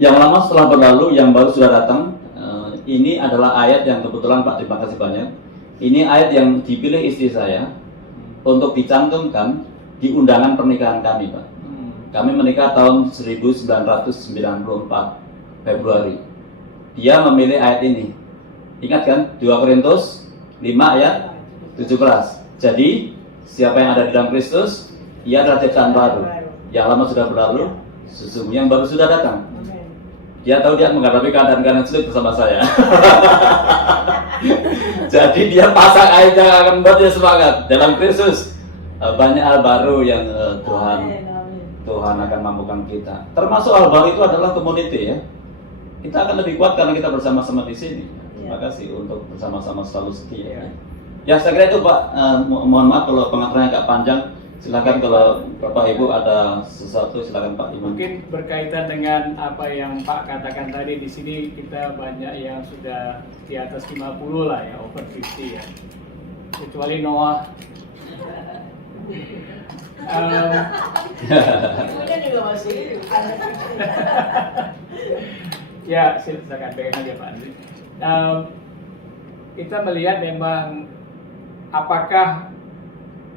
Yang lama setelah berlalu, yang baru sudah datang. Ini adalah ayat yang kebetulan Pak, terima kasih banyak. Ini ayat yang dipilih istri saya untuk dicantumkan di undangan pernikahan kami, Pak. Kami menikah tahun 1994 Februari. Dia memilih ayat ini. Ingat kan? 2 Korintus 5 ayat 17. Jadi, siapa yang ada di dalam Kristus, ia adalah ciptaan baru. Yang lama sudah berlalu, sesungguhnya yang baru sudah datang. Dia tahu dia menghadapi keadaan-keadaan sulit bersama saya. Jadi dia pasang ayat yang akan membuat dia semangat. Dalam Kristus banyak hal baru yang Tuhan akan mampukan kita. Termasuk hal baru itu adalah community ya. Kita akan lebih kuat karena kita bersama-sama di sini. Terima kasih untuk bersama-sama selalu setia. Ya saya kira itu Pak. Mohon maaf kalau pengaturannya agak panjang. Silakan kalau Bapak Ibu ada sesuatu, silakan Pak Ibu. Mungkin berkaitan dengan apa yang Pak katakan tadi, di sini kita banyak yang sudah di atas 50 lah ya, over 50 ya. Kecuali Noah. Kemudian juga masih Ya, silakan pegang aja Pak Andri. Kita melihat memang apakah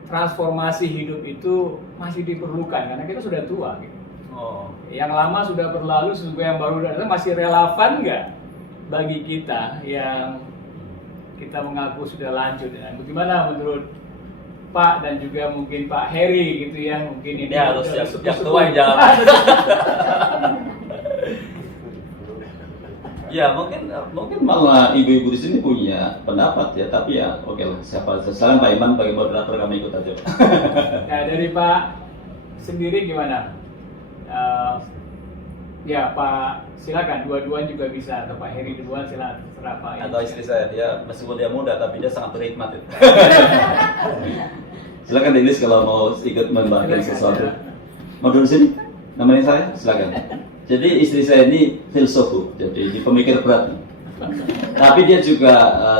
transformasi hidup itu masih diperlukan karena kita sudah tua gitu. Yang lama sudah berlalu, sesungguhnya yang baru datang masih relevan nggak bagi kita yang kita mengaku sudah lanjut ya. Bagaimana menurut Pak dan juga mungkin Pak Heri gitu ya, mungkin ini harus yang tua yang jawab. Ya mungkin malah ibu-ibu di sini punya pendapat ya, tapi ya oke lah, siapa sekarang Pak Iman bagi moderator kami ikut aja. Nah dari Pak sendiri gimana? Ya Pak silakan, dua-duanya juga bisa, atau Pak Heri duluan silakan, terserah Pak. Atau istri saya, dia meskipun dia muda tapi dia sangat berhikmat. Silakan Dennis kalau mau ikut membagikan sesuatu. Mau dulu sini, namanya saya, silakan. Jadi istri saya ini filsuf, jadi di pemikir berat. Tapi dia juga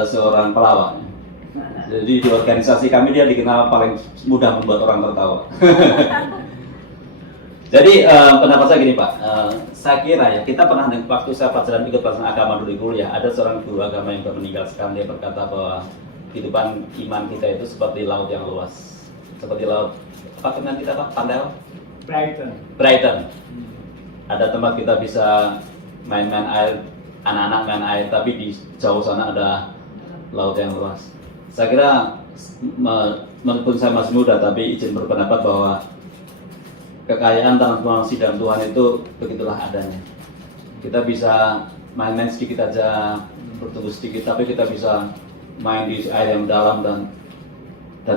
seorang pelawak. Jadi di organisasi kami dia dikenal paling mudah membuat orang tertawa. Jadi pendapat saya gini Pak, saya kira ya kita pernah waktu saya pelajaran ikut pelajaran agama dulu di kuliah, ada seorang guru agama yang meninggal sekarang, dia berkata bahwa kehidupan iman kita itu seperti laut yang luas, seperti laut apa dengan kita Pak, pantai Brighton. Ada tempat kita bisa main-main air, anak-anak main air, tapi di jauh sana ada laut yang luas. Saya kira meskipun saya masih muda, tapi izin berpendapat bahwa kekayaan transformasi dan Tuhan itu begitulah adanya. Kita bisa main-main sedikit aja, bertumbuh sedikit, tapi kita bisa main di air yang dalam dan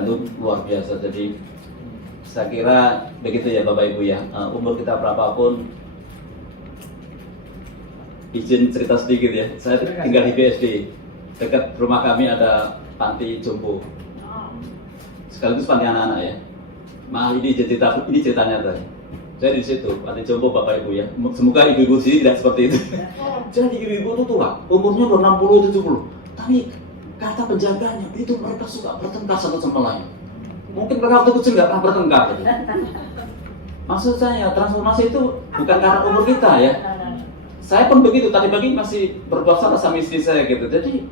itu luar biasa. Jadi saya kira begitu ya Bapak Ibu ya. Umur kita berapapun, izin cerita sedikit ya. Saya tinggal di BSD, dekat rumah kami ada panti jompo, sekaligus panti anak-anak ya. Ini ceritanya tadi. Saya di situ, panti jompo Bapak Ibu ya. Semoga ibu-ibu sini tidak seperti itu. Jadi ibu-ibu itu tua, umurnya udah 60-70, tapi kata penjaganya itu mereka suka bertengkar satu sama lain. Mungkin mereka waktu kecil nggak pernah bertengkar. Gitu. Maksud saya transformasi itu bukan karena umur kita ya. Saya pun begitu, tadi pagi masih berbuat salah sama istri saya gitu. Jadi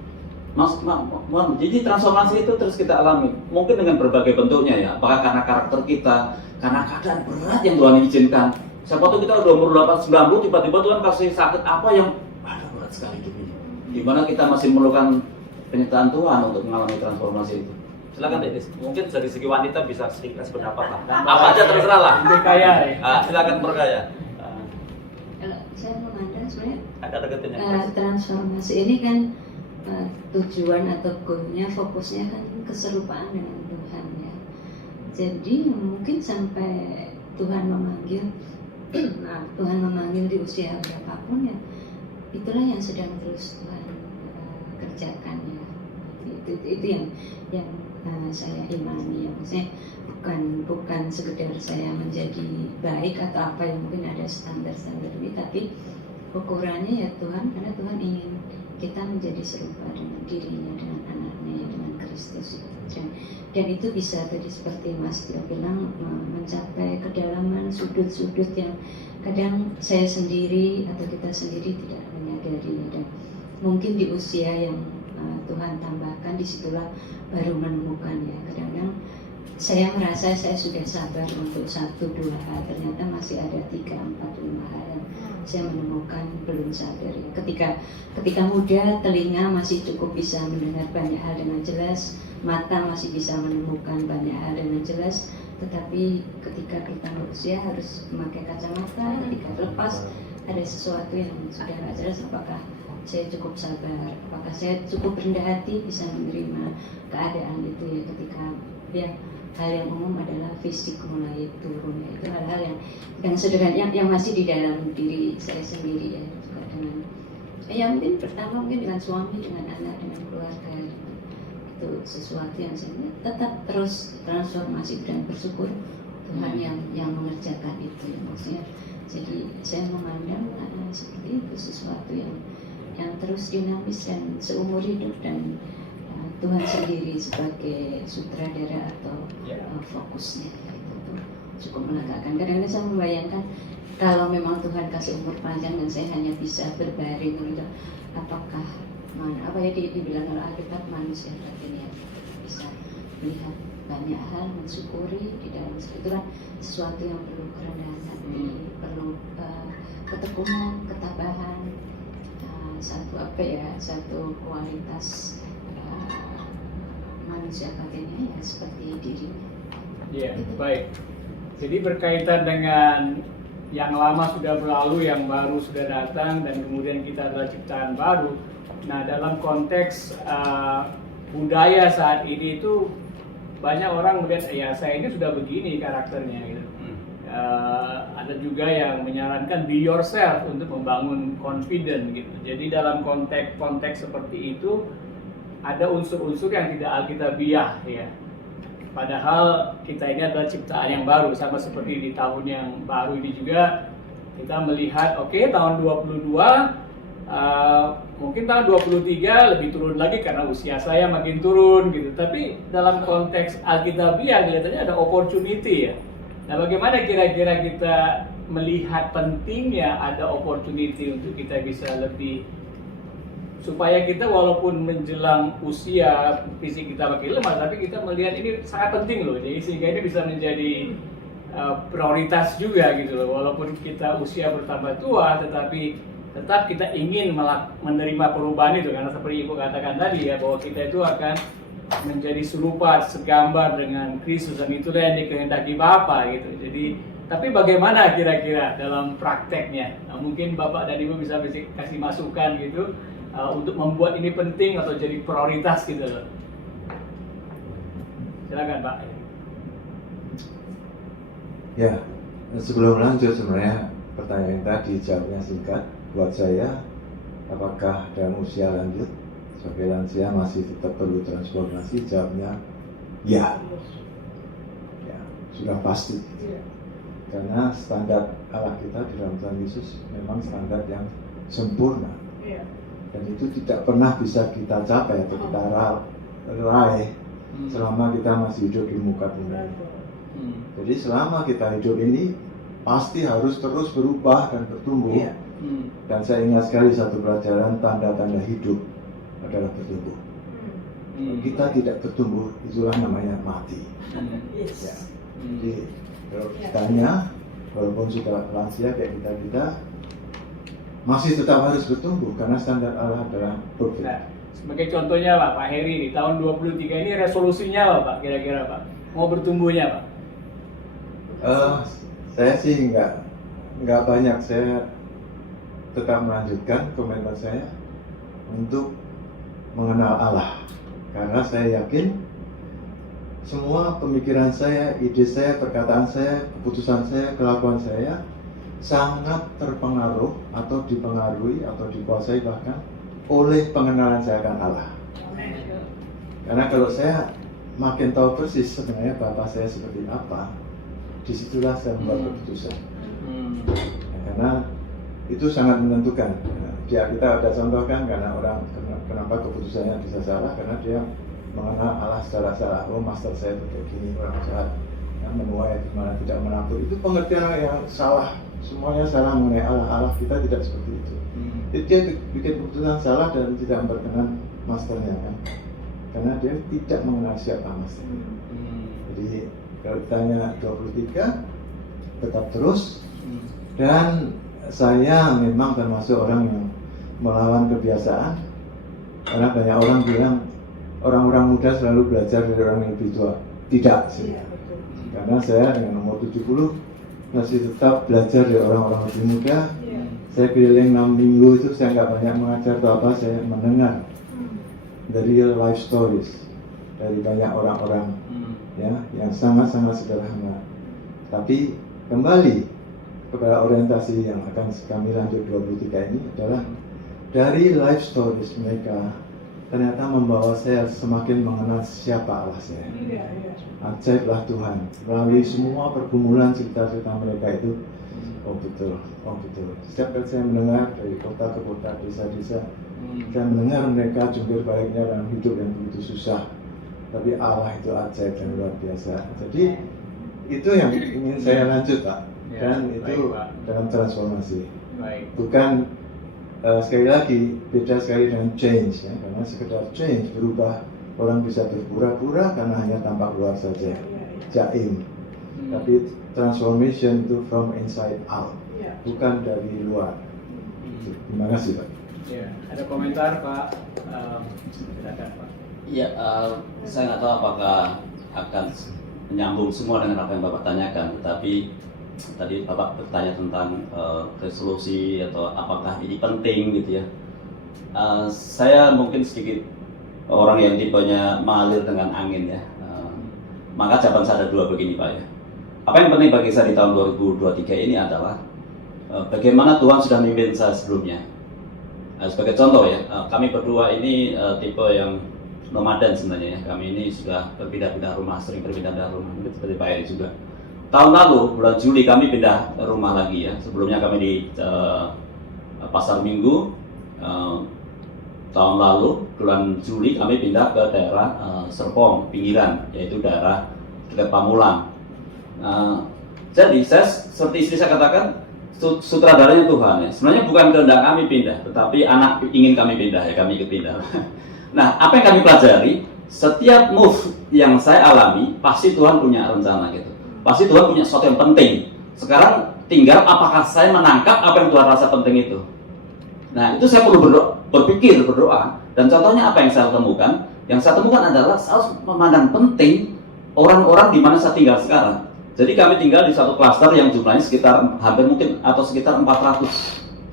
jadi transformasi itu terus kita alami. Mungkin dengan berbagai bentuknya ya. Apakah karena karakter kita, karena keadaan berat yang Tuhan izinkan. Siapa tahu kita udah umur 80-90, tiba-tiba Tuhan kasih sakit apa yang berat sekali hidup ini. Dimana kita masih memerlukan penyertaan Tuhan untuk mengalami transformasi itu. Silakan Dedis. Mungkin dari segi wanita bisa sedikit kasih pendapat lah. Apa aja terserah lah. Berkaya ya. Silakan berkaya. Kalau saya memandang sebenarnya Ada deketinnya. Transformasi ini kan tujuan atau goalnya, fokusnya kan keserupaan dengan Tuhan ya. Jadi mungkin sampai Tuhan memanggil, Tuhan memanggil di usia berapapun ya, itulah yang sedang terus Tuhan kerjakan ya. Itu yang saya imani ya, maksudnya bukan sekedar saya menjadi baik atau apa yang mungkin ada standar-standar ini, tapi ukurannya ya Tuhan, karena Tuhan ingin kita menjadi serupa dengan dirinya, dengan anaknya, dengan Kristus. Dan itu bisa tadi seperti Mas Tio bilang, mencapai kedalaman sudut-sudut yang kadang saya sendiri atau kita sendiri tidak menyadari, dan mungkin di usia yang Tuhan tambahkan disitulah baru menemukan ya. Kadang-kadang saya merasa saya sudah sabar untuk 1-2 hal, ternyata masih ada 3-4-5 hal yang saya menemukan belum sadar ya. Ketika muda, telinga masih cukup bisa mendengar banyak hal dengan jelas, mata masih bisa menemukan banyak hal dengan jelas, tetapi ketika kita berusia harus memakai kacamata. Ketika lepas ada sesuatu yang sudah nggak jelas, apakah saya cukup sabar, apakah saya cukup rendah hati bisa menerima keadaan itu ya. Ketika ya, hal yang umum adalah fisik mulai turun ya. Itu hal-hal yang sederhana yang masih di dalam diri saya sendiri ya, juga dengan ya mungkin pertama mungkin dengan suami, dengan anak, dengan keluarga. Itu sesuatu yang saya tetap terus transformasi dan bersyukur Tuhan yang mengerjakan itu ya, maksudnya. Jadi saya memandang seperti itu, sesuatu yang terus dinamis dan seumur hidup, dan Tuhan sendiri sebagai sutradara atau fokusnya itu tuh cukup melegakan. Kadang-kadang saya membayangkan kalau memang Tuhan kasih umur panjang dan saya hanya bisa berbaring gitu, apakah apa ya dibilang oleh Alkitab, manusia batin yang bisa melihat banyak hal, mensyukuri di dalam itu kan sesuatu yang perlu kerendahan hati, perlu ketekunan, ketabahan, satu kualitas manusia batinnya ya seperti dirinya. Iya, baik. Jadi berkaitan dengan yang lama sudah berlalu, yang baru sudah datang, dan kemudian kita adalah ciptaan baru. Nah, dalam konteks budaya saat ini itu banyak orang melihat ya saya ini sudah begini karakternya gitu. Ada juga yang menyarankan be yourself untuk membangun confidence gitu. Jadi dalam konteks seperti itu ada unsur-unsur yang tidak alkitabiah ya. Padahal kita ini adalah ciptaan yang baru, sama seperti di tahun yang baru ini juga kita melihat tahun 22 mungkin tahun 23 lebih turun lagi karena usia saya makin turun gitu. Tapi dalam konteks alkitabiah kelihatannya ada opportunity ya. Nah, bagaimana kira-kira kita melihat pentingnya ada opportunity untuk kita bisa lebih, supaya kita walaupun menjelang usia fisik kita makin lemah, tapi kita melihat ini sangat penting loh. Jadi sehingga ini bisa menjadi prioritas juga gitu loh. Walaupun kita usia bertambah tua, tetapi tetap kita ingin menerima perubahan itu, karena seperti Ibu katakan tadi ya, bahwa kita itu akan menjadi serupa, segambar dengan Kristus, dan itulah yang dikehendaki Bapa gitu. Jadi, tapi bagaimana kira-kira dalam prakteknya? Nah, mungkin Bapak dan Ibu bisa kasih masukan gitu untuk membuat ini penting atau jadi prioritas gitu loh. Silakan Pak. Ya, sebelum lanjut sebenarnya pertanyaan tadi jawabnya singkat. Buat saya, apakah dalam usia lanjut sebagai lansia masih tetap perlu transformasi? Jawabnya ya, sudah pasti. Karena standar Allah kita di dalam Tuhan Yesus memang standar yang sempurna, dan itu tidak pernah bisa kita capai atau kita raih selama kita masih hidup di muka bumi. Jadi selama kita hidup ini pasti harus terus berubah dan bertumbuh. Dan saya ingat sekali satu pelajaran, tanda-tanda hidup adalah bertumbuh. Kalau kita tidak bertumbuh, itulah namanya mati. Ya. Jadi kalau ditanya, walaupun sudah lansia kayak kita masih tetap harus bertumbuh karena standar Allah adalah perfect. Nah, sebagai contohnya Pak Heri di tahun 23 ini resolusinya apa Pak kira-kira Pak? Mau bertumbuhnya Pak? Saya sih nggak banyak. Saya tetap melanjutkan komentar saya untuk mengenal Allah, karena saya yakin semua pemikiran saya, ide saya, perkataan saya, keputusan saya, kelakuan saya sangat terpengaruh atau dipengaruhi atau dikuasai bahkan oleh pengenalan saya akan Allah. Karena kalau saya makin tahu persis sebenarnya Bapak saya seperti apa, disitulah saya membuat keputusan. Karena itu sangat menentukan. Dia kita ada contohkan karena orang kenapa keputusannya bisa salah, karena dia mengenal Allah secara salah. Oh, master saya itu kayak gini, orang jahat yang menuai di mana tidak mengatur. Itu pengertian yang salah semuanya salah mengenai Allah. Allah kita tidak seperti itu. Jadi dia bikin keputusan salah dan tidak memperkenan masternya kan, karena dia tidak mengenal siapa master. Jadi kalau ditanya 23 tetap terus, dan saya memang termasuk orang yang melawan kebiasaan, karena banyak orang bilang orang-orang muda selalu belajar dari orang yang lebih tua. Tidak sih, karena saya dengan umur 70 masih tetap belajar dari orang-orang lebih muda. Saya keliling 6 minggu itu saya nggak banyak mengajar atau apa, saya mendengar dari real life stories dari banyak orang-orang ya yang sangat-sangat sederhana. Tapi kembali kepada orientasi yang akan kami lanjut 23 ini adalah dari life stories mereka ternyata membawa saya semakin mengenal siapa Allah saya. Ajaiblah Tuhan melalui semua pergumulan cerita-cerita mereka itu. Oh betul. Setiap kali saya mendengar dari kota ke kota, desa-desa, saya mendengar mereka jungkir baliknya dalam hidup yang begitu susah. Tapi Allah itu ajaib dan luar biasa. Jadi itu yang ingin saya lanjut Pak. Dan itu dalam transformasi. Bukan sekali lagi beda sekali dengan change ya, karena sekedar change berubah, orang bisa berpura-pura karena hanya tampak luar saja, jaim. Tapi transformation itu from inside out, bukan dari luar. Terima kasih Pak. Ya, ada komentar Pak? Silakan Pak. Iya, saya nggak tahu apakah akan menyambung semua dengan apa yang Bapak tanyakan, tetapi tadi Bapak bertanya tentang resolusi atau apakah ini penting gitu ya. Saya mungkin sedikit orang yang tipenya mengalir dengan angin ya. Maka jawaban saya ada dua begini Pak ya. Apa yang penting bagi saya di tahun 2023 ini adalah bagaimana Tuhan sudah memimpin saya sebelumnya. Sebagai contoh ya, kami berdua ini tipe yang nomaden sebenarnya ya. Kami ini sudah berpindah-pindah rumah, sering berpindah-pindah rumah, mungkin seperti Pak Eri juga. Tahun lalu, bulan Juli kami pindah rumah lagi ya. Sebelumnya kami di Pasar Minggu. Tahun lalu, bulan Juli kami pindah ke daerah Serpong, pinggiran, yaitu daerah dekat Pamulang. Jadi saya seperti istri saya katakan, sutradaranya Tuhan ya. Sebenarnya bukan kehendak kami pindah, tetapi anak ingin kami pindah ya, kami ikut pindah. Nah, apa yang kami pelajari, setiap move yang saya alami pasti Tuhan punya rencana gitu. Pasti Tuhan punya sesuatu yang penting. Sekarang tinggal apakah saya menangkap apa yang Tuhan rasa penting itu. Nah, itu saya perlu berdoa. Dan contohnya apa yang saya temukan? Yang saya temukan adalah saya harus memandang penting orang-orang di mana saya tinggal sekarang. Jadi kami tinggal di satu klaster yang jumlahnya sekitar hampir mungkin atau sekitar 400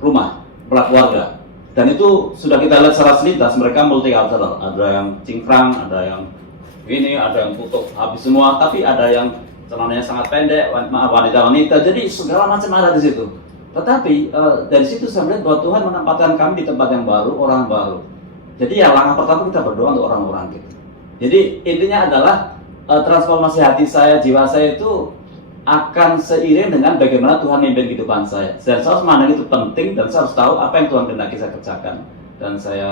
rumah keluarga. Dan itu sudah kita lihat secara selintas, mereka multicultural. Ada yang cingkrang, ada yang ini, ada yang tutup habis semua, tapi ada yang celananya sangat pendek, wanita-wanita. Jadi segala macam ada di situ. Tetapi dari situ saya melihat bahwa Tuhan menempatkan kami di tempat yang baru, orang baru. Jadi ya langkah pertama kita berdoa untuk orang-orang gitu. Jadi intinya adalah transformasi hati saya, jiwa saya itu akan seiring dengan bagaimana Tuhan memimpin kehidupan saya. Dan saya harus memandang itu penting dan saya harus tahu apa yang Tuhan kehendaki saya kerjakan dan saya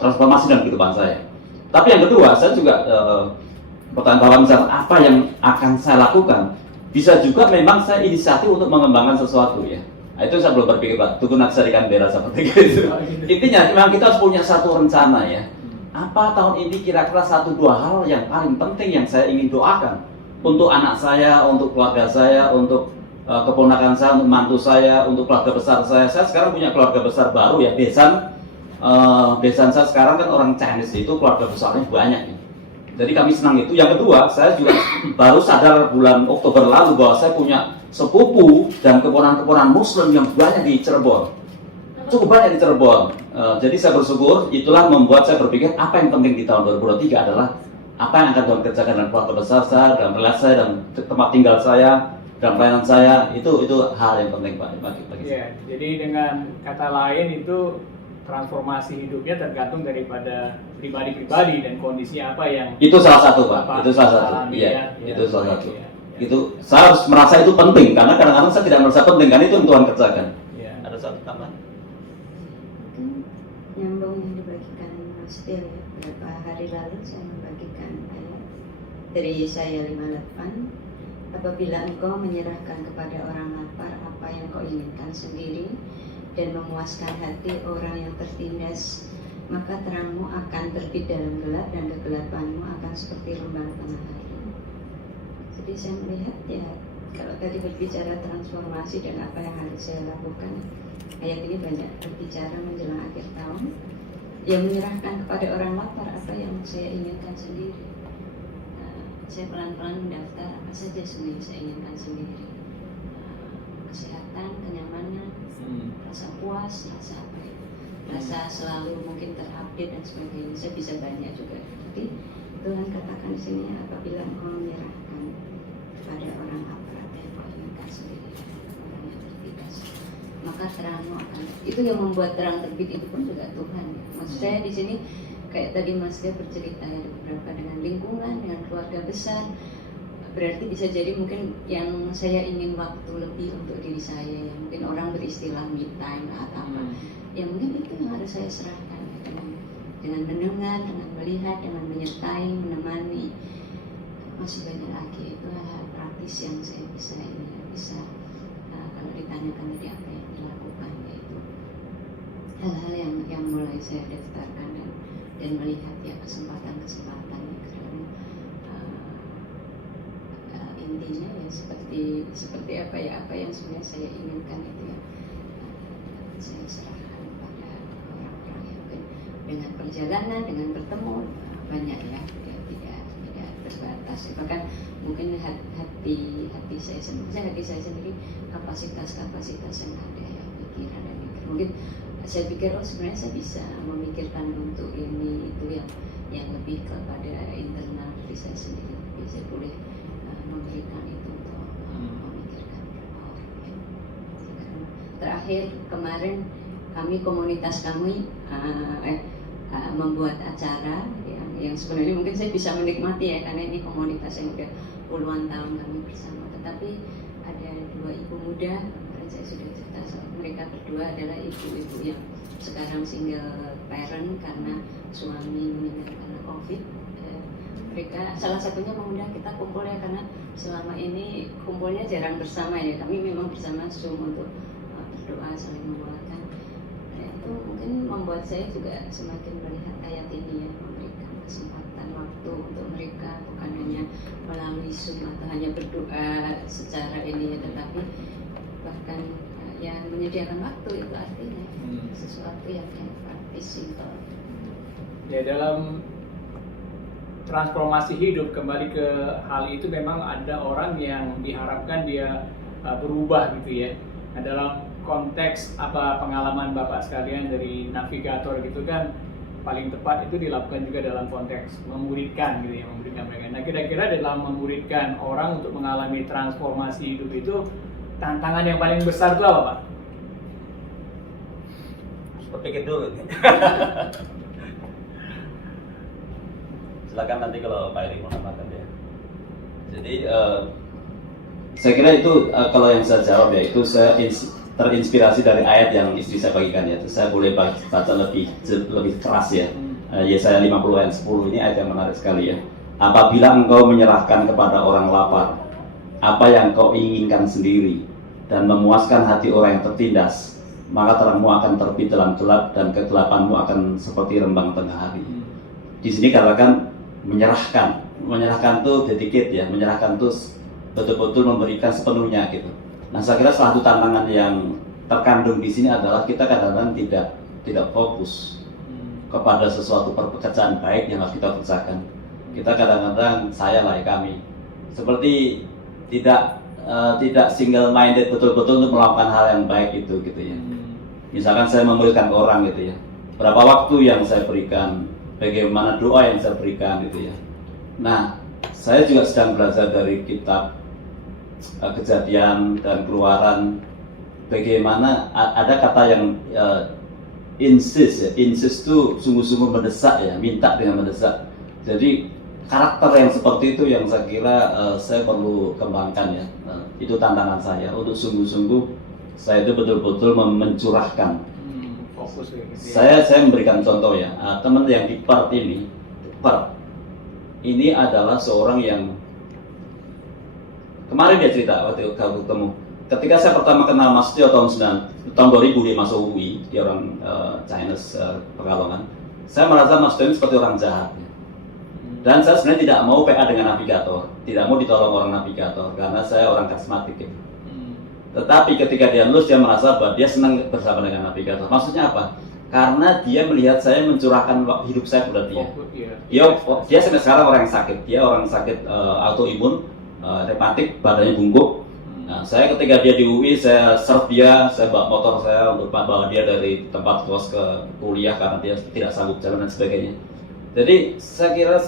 transformasi dalam kehidupan saya. Tapi yang kedua, saya juga pertanyaan bahwa misalnya apa yang akan saya lakukan, bisa juga memang saya inisiatif untuk mengembangkan sesuatu ya. Nah, itu saya belum berpikir Pak, tunggu nanti saya ikan beras seperti itu. Intinya memang kita harus punya satu rencana ya. Apa tahun ini kira-kira 1-2 hal yang paling penting yang saya ingin doakan untuk anak saya, untuk keluarga saya, untuk keponakan saya, untuk mantu saya, untuk keluarga besar saya. Saya sekarang punya keluarga besar baru ya, besan saya sekarang kan orang Chinese, itu keluarga besarnya banyak ya. Jadi kami senang itu. Yang kedua, saya juga baru sadar bulan Oktober lalu bahwa saya punya sepupu dan keponakan-keponakan Muslim yang banyak di Cirebon. Cukup banyak di Cirebon. Jadi saya bersyukur, itulah membuat saya berpikir apa yang penting di tahun 2023 adalah apa yang akan Tuhan kerjakan dalam keluarga besar saya, dalam relasi saya, dalam tempat tinggal saya, dalam pelayanan saya. Itu hal yang penting Pak bagi saya. Jadi dengan kata lain itu transformasi hidupnya tergantung daripada pribadi-pribadi dan kondisi apa yang itu salah satu Pak. Itu salah satu. Iya, itu salah satu. Itu saya harus merasa itu penting karena kadang-kadang saya tidak merasa penting kan itu yang Tuhan kerjakan. Ada satu tambahan. Nyambung yang dibagikan Mas Til ya, beberapa hari lalu saya membagikan ayat dari Yesaya 58 apabila engkau menyerahkan kepada orang lapar apa yang kau inginkan sendiri dan memuaskan hati orang yang tertindas, maka terangmu akan terbit dalam gelap dan kegelapanmu akan seperti rembang tengah hari. Jadi saya melihat ya, kalau tadi berbicara transformasi dan apa yang harus saya lakukan, ayat ini banyak berbicara menjelang akhir tahun, yang menyerahkan kepada orang lapar apa yang saya inginkan sendiri. Saya pelan-pelan mendaftar apa saja sebenarnya saya inginkan sendiri. Kesehatan, kenyamanan, rasa puas, rasa apa ya, rasa selalu mungkin terupdate dan sebagainya. Saya bisa banyak juga. Tapi Tuhan katakan di sini, apabila engkau menyerahkan kepada orang lapar apa yang kau inginkan sendiri, orang yang tertindas, maka terangmu akan. Itu yang membuat terang terbit itu pun juga Tuhan. Maksud saya di sini kayak tadi Mas Dia bercerita ya, beberapa dengan lingkungan, dengan keluarga besar. Berarti bisa jadi mungkin yang saya ingin waktu lebih untuk diri saya, yang mungkin orang beristilah me time atau apa, yang mungkin itu yang harus saya serahkan ya, dengan mendengar, dengan melihat, dengan menyertai, menemani. Masih banyak lagi itu hal praktis yang saya bisa kalau ditanyakan tadi apa yang dilakukan, yaitu hal-hal yang mulai saya daftarkan dan melihat ya kesempatan-kesempatan karena intinya ya seperti apa yang sebenarnya saya inginkan itu ya, saya serahkan pada orang-orang yang mungkin dengan perjalanan, dengan bertemu banyak ya tidak terbatas ya. Bahkan mungkin hati saya sendiri kapasitas yang ada ya, pikiran dan pikiran. Mungkin saya pikir sebenarnya saya bisa memikirkan untuk ini itu yang lebih kepada internal diri saya sendiri, tapi saya boleh memberikan itu untuk memikirkan beberapa orang ya. Terakhir kemarin komunitas kami membuat acara yang sebenarnya mungkin saya bisa menikmati ya, karena ini komunitas yang udah puluhan tahun kami bersama. Tetapi ada 2 ibu muda, kemarin saya sudah cerita soal mereka berdua adalah ibu-ibu yang sekarang single parent karena suami meninggal karena COVID. Mereka salah satunya mengundang kita kumpul ya, karena selama ini kumpulnya jarang bersama ya. Kami memang bersama Zoom untuk berdoa, saling menguatkan. Itu mungkin membuat saya juga semakin melihat ayat ini ya, memberikan kesempatan waktu untuk mereka, bukan hanya melalui Zoom atau hanya berdoa secara ini ya, tetapi bahkan yang menyediakan waktu itu artinya sesuatu yang praktis, simpel. Ya, dalam transformasi hidup kembali ke hal itu memang ada orang yang diharapkan dia berubah gitu ya. Nah, dalam konteks pengalaman Bapak sekalian dari navigator gitu kan, paling tepat itu dilakukan juga dalam konteks memuridkan gitu ya, memuridkan mereka. Nah, kira-kira dalam memuridkan orang untuk mengalami transformasi hidup itu tantangan yang paling besar itu apa, Pak? Berpikir dulu. Silakan nanti kalau Pak Eri mau nambahkan ya. Jadi saya kira itu kalau yang saya jawab ya, itu saya terinspirasi dari ayat yang istri saya bagikan ya. Saya boleh baca lebih keras ya. Yesaya 50 ayat 10 ini ayat yang menarik sekali ya. Apabila engkau menyerahkan kepada orang lapar apa yang kau inginkan sendiri dan memuaskan hati orang yang tertindas, maka terangmu akan terbit dalam gelap dan kegelapanmu akan seperti rembang tengah hari. Di sini katakan menyerahkan tuh dedicate ya, menyerahkan tuh betul-betul memberikan sepenuhnya gitu. Nah, saya kira salah satu tantangan yang terkandung di sini adalah kita kadang-kadang tidak fokus kepada sesuatu pekerjaan baik yang harus kita kerjakan. Kita kadang-kadang kami seperti tidak single minded betul-betul untuk melakukan hal yang baik itu gitu ya. Misalkan saya memuridkan orang gitu ya, berapa waktu yang saya berikan, bagaimana doa yang saya berikan gitu ya. Nah, saya juga sedang belajar dari kitab Kejadian dan Keluaran, bagaimana ada kata yang insist itu sungguh-sungguh mendesak ya, minta dengan mendesak. Jadi karakter yang seperti itu yang saya kira saya perlu kembangkan ya. Itu tantangan saya untuk sungguh-sungguh saya itu betul-betul mencurahkan. Fokus gitu ya. Saya memberikan contoh ya, teman yang di Perth ini adalah seorang yang Kemarin dia cerita waktu ketemu. Ketika saya pertama kenal Mas Tio tahun 2000 dia masuk UI, dia orang Chinese Pekalongan. Saya merasa Mas Tio seperti orang jahat. Dan saya sebenarnya tidak mau PA dengan navigator, tidak mau ditolong orang navigator karena saya orang karismatik gitu. Tetapi ketika dia lulus dia merasa bahwa dia senang bersama dengan navigator. Maksudnya apa? Karena dia melihat saya mencurahkan hidup saya kepada dia. Dia sampai sekarang orang yang sakit. Dia orang sakit autoimun, rematik, badannya bungkuk. Nah, saya ketika dia di UI, saya serve dia, saya bawa motor saya untuk bawa dia dari tempat kos ke kuliah karena dia tidak sanggup jalan dan sebagainya. Jadi saya kira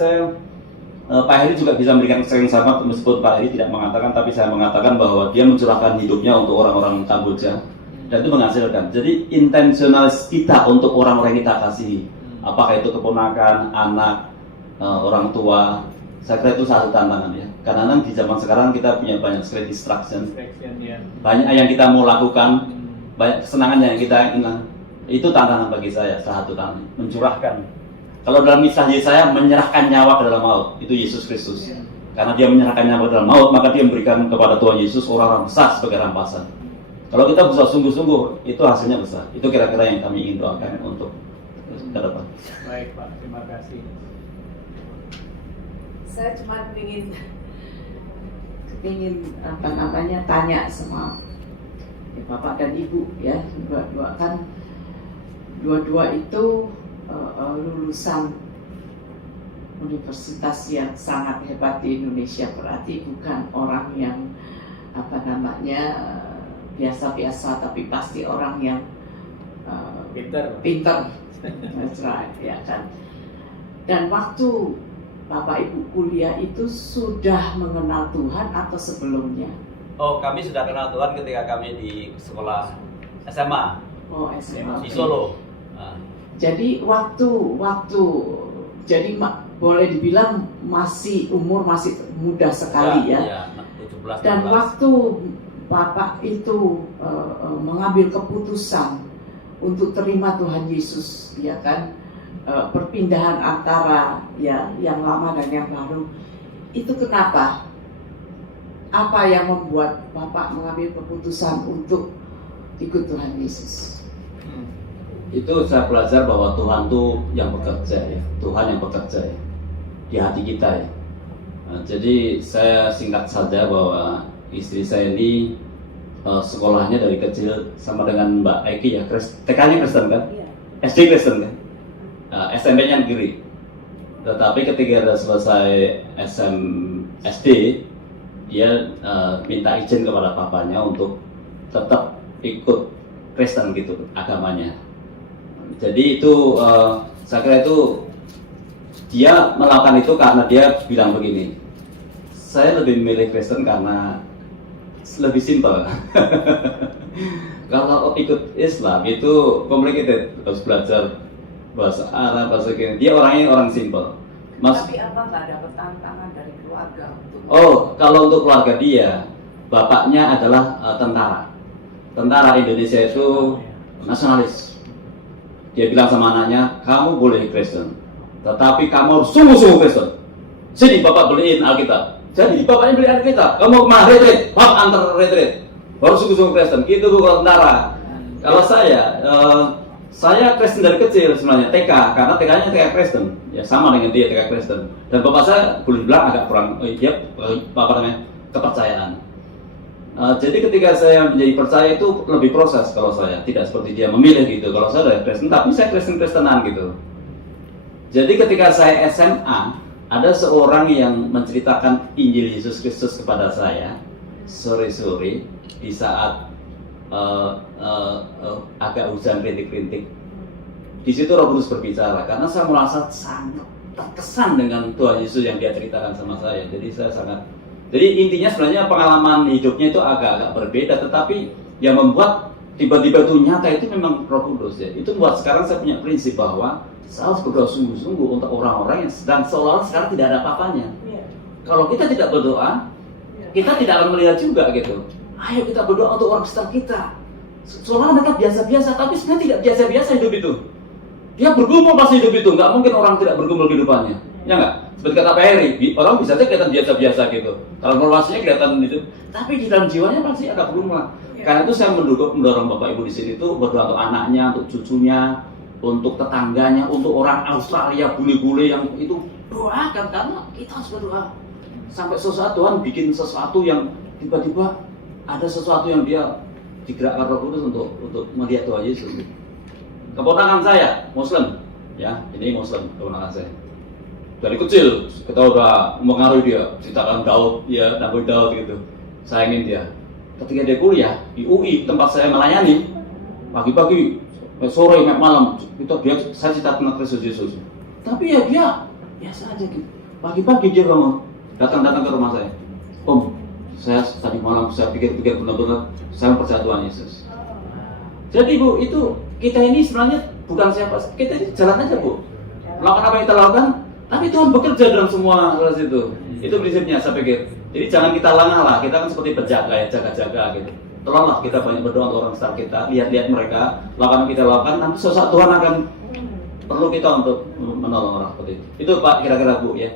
Pak Heri juga bisa memberikan kesaksian sama meskipun Pak Heri tidak mengatakan, tapi saya mengatakan bahwa dia mencurahkan hidupnya untuk orang-orang Kamboja. Dan itu menghasilkan. Jadi intensionalis kita untuk orang-orang yang kita kasihi, apakah itu keponakan, anak, orang tua, saya kira itu satu tantangan ya. Karena di zaman sekarang kita punya banyak sekali distraction, banyak yang kita mau lakukan, banyak kesenangan yang kita ingin. Itu tantangan bagi saya, satu tantangan, mencurahkan. Kalau dalam kisah Yesaya menyerahkan nyawa ke dalam maut, itu Yesus Kristus. Karena dia menyerahkan nyawa ke dalam maut, maka dia memberikan kepada Tuhan Yesus orang-orang besar sebagai rampasan. Kalau kita bisa sungguh-sungguh, itu hasilnya besar. Itu kira-kira yang kami ingin doakan untuk ke depan. Baik Pak, terima kasih. Saya cuma ingin tanya sama Bapak dan Ibu ya, dua-dua itu lulusan universitas yang sangat hebat di Indonesia, berarti bukan orang yang biasa-biasa, tapi pasti orang yang pinter. That's right, ya kan. Dan waktu Bapak Ibu kuliah itu sudah mengenal Tuhan atau sebelumnya? Oh, kami sudah kenal Tuhan ketika kami di sekolah SMA. Oh, SMA. Di Solo. Jadi boleh dibilang umur masih muda sekali ya. 17, Dan 18. waktu Bapak itu mengambil keputusan untuk terima Tuhan Yesus, ya kan, perpindahan antara yang lama dan yang baru, itu kenapa? Apa yang membuat Bapak mengambil keputusan untuk ikut Tuhan Yesus? Itu saya belajar bahwa Tuhan tuh yang bekerja ya, Tuhan yang bekerja ya, di hati kita ya. Jadi saya singkat saja bahwa istri saya ini sekolahnya dari kecil sama dengan Mbak Eki ya, TK-nya Kristen kan? Iya. SD Kristen kan? SMP-nya negeri. Tetapi ketika sudah selesai SD, dia minta izin kepada papanya untuk tetap ikut Kristen gitu agamanya. Jadi itu saya kira itu dia melakukan itu karena dia bilang begini, saya lebih memilih Kristen karena lebih simpel. Kalau ikut Islam itu complicated, harus belajar bahasa Arab, bahasa Kini. Dia orangnya orang simpel. Tapi apa nggak ada tantangan dari keluarga untuk? Oh, kalau untuk keluarga dia, bapaknya adalah tentara Indonesia itu nasionalis. Dia bilang sama anaknya, kamu boleh Kristen, tetapi kamu harus sungguh-sungguh Kristen. Sini bapak beliin Alkitab. Jadi bapaknya beli Alkitab. Kamu kemana retreat? Pak antar retreat. Harus sungguh-sungguh Kristen. Gitu tuh kalau tentara. Kalau saya Kristen dari kecil sebenarnya TK, karena TK-nya TK Kristen. Ya sama dengan dia TK Kristen. Dan bapak saya boleh bilang agak kurang, kepercayaan. Jadi ketika saya menjadi percaya itu lebih proses kalau saya, tidak seperti dia memilih gitu. Kalau saya dari Kristen, tapi saya Kristen-Kristenan gitu. Jadi ketika saya SMA, ada seorang yang menceritakan Injil Yesus Kristus kepada saya sore-sore di saat agak hujan rintik-rintik. Di situ Roh Kudus berbicara karena saya merasa sangat terkesan dengan Tuhan Yesus yang dia ceritakan sama saya. Jadi intinya sebenarnya pengalaman hidupnya itu agak berbeda, tetapi yang membuat tiba-tiba itu nyata itu memang Roh Kudus ya. Itu membuat sekarang saya punya prinsip bahwa saya harus berdoa sungguh-sungguh untuk orang-orang yang sedang seolah-olah sekarang tidak ada apa-apanya. Kalau kita tidak berdoa, kita tidak akan melihat juga gitu. Ayo kita berdoa untuk orang sekitar kita. Seolah mereka biasa-biasa, tapi sebenarnya tidak biasa-biasa hidup itu. Dia bergumul pasti hidup itu, nggak mungkin orang tidak bergumul kehidupannya, ya nggak? Seperti kata Pak Heri, orang bisa saja kelihatan biasa-biasa gitu. Transformasinya kelihatan itu, tapi di dalam jiwanya pasti ada berubah. Karena itu saya mendorong Bapak Ibu di sini itu berdoa untuk anaknya, untuk cucunya, untuk tetangganya, untuk orang Australia, bule-bule yang itu doakan, karena kita harus berdoa. Sampai sesuatu Tuhan bikin sesuatu yang tiba-tiba ada sesuatu yang dia digerakkan Roh Kudus untuk melihat Tuhan Yesus. Keponakan saya Muslim, ya ini Muslim keponakan saya. Dari kecil kita udah mengaruhi dia, ceritakan Daud, ya Nabi Daud gitu. Sayangin dia. Ketika dia kuliah di UI tempat saya melayani, pagi-pagi, sore, malam, saya cerita tentang Kristus Yesus. Tapi ya dia biasa aja gitu. Pagi-pagi dia bangun, datang ke rumah saya. Om, saya tadi malam saya pikir-pikir benar-benar saya percaya Tuhan Yesus. Jadi Bu, itu kita ini sebenarnya bukan siapa, kita ini jalan aja Bu. Melakukan apa yang kita lakukan, tapi Tuhan bekerja dalam semua hal itu. Itu prinsipnya saya pikir. Jadi jangan kita lengah lah, kita kan seperti penjaga ya, jaga-jaga gitu. Tolonglah kita banyak berdoa untuk orang sekitar kita, lihat-lihat mereka, lakukan yang kita lakukan, nanti sesuatu Tuhan akan perlu kita untuk menolong orang seperti itu. Itu Pak kira-kira Bu ya.